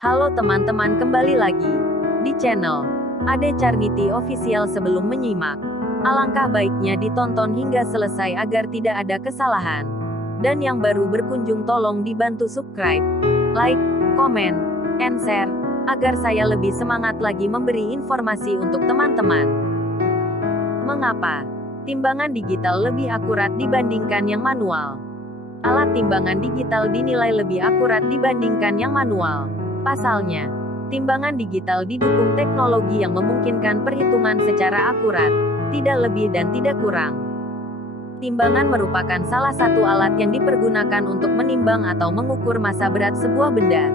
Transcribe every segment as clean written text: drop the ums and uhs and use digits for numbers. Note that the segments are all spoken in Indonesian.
Halo teman-teman, kembali lagi di channel Ade Charnity Official. Sebelum menyimak, alangkah baiknya ditonton hingga selesai agar tidak ada kesalahan. Dan yang baru berkunjung tolong dibantu subscribe, like, komen, and share, agar saya lebih semangat lagi memberi informasi untuk teman-teman. Mengapa timbangan digital lebih akurat dibandingkan yang manual? Alat timbangan digital dinilai lebih akurat dibandingkan yang manual. Pasalnya, timbangan digital didukung teknologi yang memungkinkan perhitungan secara akurat, tidak lebih dan tidak kurang. Timbangan merupakan salah satu alat yang dipergunakan untuk menimbang atau mengukur massa berat sebuah benda.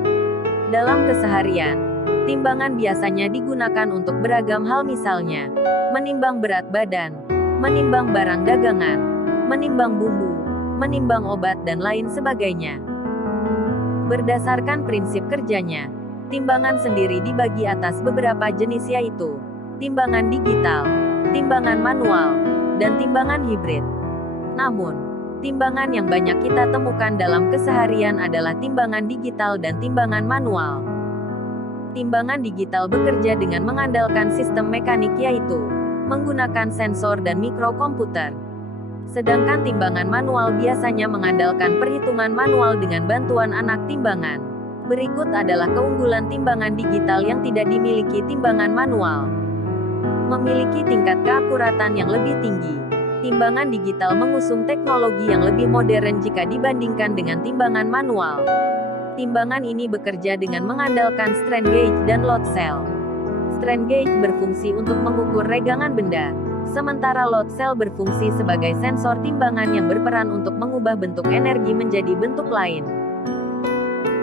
Dalam keseharian, timbangan biasanya digunakan untuk beragam hal, misalnya menimbang berat badan, menimbang barang dagangan, menimbang bumbu, menimbang obat, dan lain sebagainya. Berdasarkan prinsip kerjanya, timbangan sendiri dibagi atas beberapa jenis, yaitu timbangan digital, timbangan manual, dan timbangan hibrid. Namun, timbangan yang banyak kita temukan dalam keseharian adalah timbangan digital dan timbangan manual. Timbangan digital bekerja dengan mengandalkan sistem mekanik, yaitu menggunakan sensor dan mikrokomputer. Sedangkan timbangan manual biasanya mengandalkan perhitungan manual dengan bantuan anak timbangan. Berikut adalah keunggulan timbangan digital yang tidak dimiliki timbangan manual. Memiliki tingkat keakuratan yang lebih tinggi. Timbangan digital mengusung teknologi yang lebih modern jika dibandingkan dengan timbangan manual. Timbangan ini bekerja dengan mengandalkan strain gauge dan load cell. Strain gauge berfungsi untuk mengukur regangan benda, sementara load cell berfungsi sebagai sensor timbangan yang berperan untuk mengubah bentuk energi menjadi bentuk lain.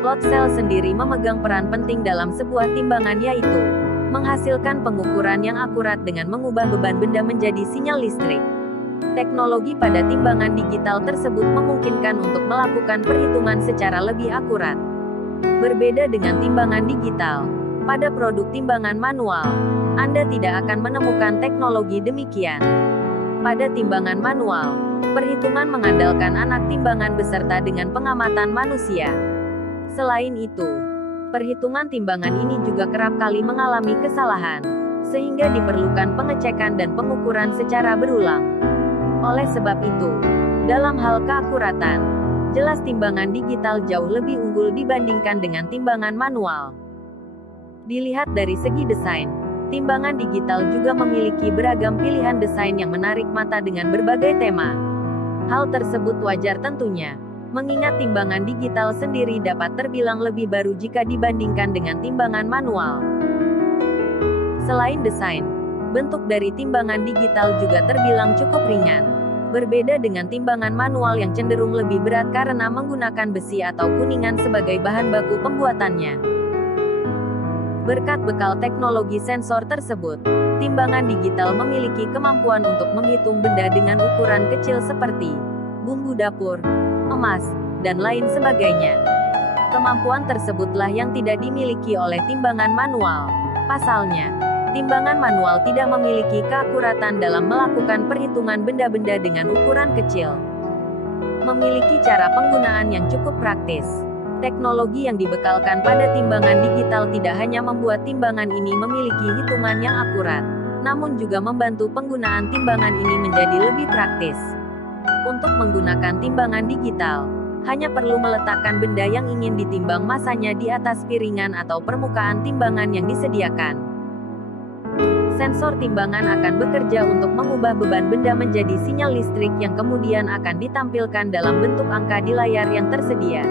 Load cell sendiri memegang peran penting dalam sebuah timbangan, yaitu menghasilkan pengukuran yang akurat dengan mengubah beban benda menjadi sinyal listrik. Teknologi pada timbangan digital tersebut memungkinkan untuk melakukan perhitungan secara lebih akurat. Berbeda dengan timbangan digital, pada produk timbangan manual, Anda tidak akan menemukan teknologi demikian. Pada timbangan manual, perhitungan mengandalkan anak timbangan beserta dengan pengamatan manusia. Selain itu, perhitungan timbangan ini juga kerap kali mengalami kesalahan, sehingga diperlukan pengecekan dan pengukuran secara berulang. Oleh sebab itu, dalam hal keakuratan, jelas timbangan digital jauh lebih unggul dibandingkan dengan timbangan manual. Dilihat dari segi desain, timbangan digital juga memiliki beragam pilihan desain yang menarik mata dengan berbagai tema. Hal tersebut wajar tentunya, mengingat timbangan digital sendiri dapat terbilang lebih baru jika dibandingkan dengan timbangan manual. Selain desain, bentuk dari timbangan digital juga terbilang cukup ringan. Berbeda dengan timbangan manual yang cenderung lebih berat karena menggunakan besi atau kuningan sebagai bahan baku pembuatannya. Berkat bekal teknologi sensor tersebut, timbangan digital memiliki kemampuan untuk menghitung benda dengan ukuran kecil seperti bumbu dapur, emas, dan lain sebagainya. Kemampuan tersebutlah yang tidak dimiliki oleh timbangan manual. Pasalnya, timbangan manual tidak memiliki keakuratan dalam melakukan perhitungan benda-benda dengan ukuran kecil. Memiliki cara penggunaan yang cukup praktis. Teknologi yang dibekalkan pada timbangan digital tidak hanya membuat timbangan ini memiliki hitungan yang akurat, namun juga membantu penggunaan timbangan ini menjadi lebih praktis. Untuk menggunakan timbangan digital, hanya perlu meletakkan benda yang ingin ditimbang massanya di atas piringan atau permukaan timbangan yang disediakan. Sensor timbangan akan bekerja untuk mengubah beban benda menjadi sinyal listrik yang kemudian akan ditampilkan dalam bentuk angka di layar yang tersedia.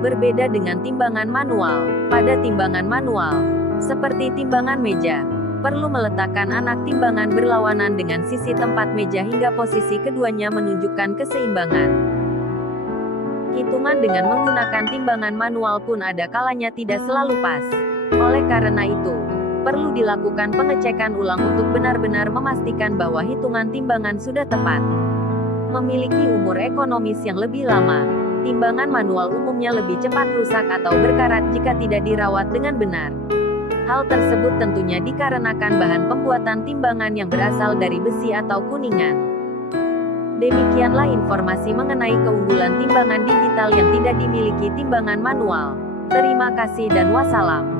Berbeda dengan timbangan manual, pada timbangan manual, seperti timbangan meja, perlu meletakkan anak timbangan berlawanan dengan sisi tempat meja hingga posisi keduanya menunjukkan keseimbangan. Hitungan dengan menggunakan timbangan manual pun ada kalanya tidak selalu pas. Oleh karena itu, perlu dilakukan pengecekan ulang untuk benar-benar memastikan bahwa hitungan timbangan sudah tepat. Memiliki umur ekonomis yang lebih lama, timbangan manual umumnya lebih cepat rusak atau berkarat jika tidak dirawat dengan benar. Hal tersebut tentunya dikarenakan bahan pembuatan timbangan yang berasal dari besi atau kuningan. Demikianlah informasi mengenai keunggulan timbangan digital yang tidak dimiliki timbangan manual. Terima kasih dan wassalam.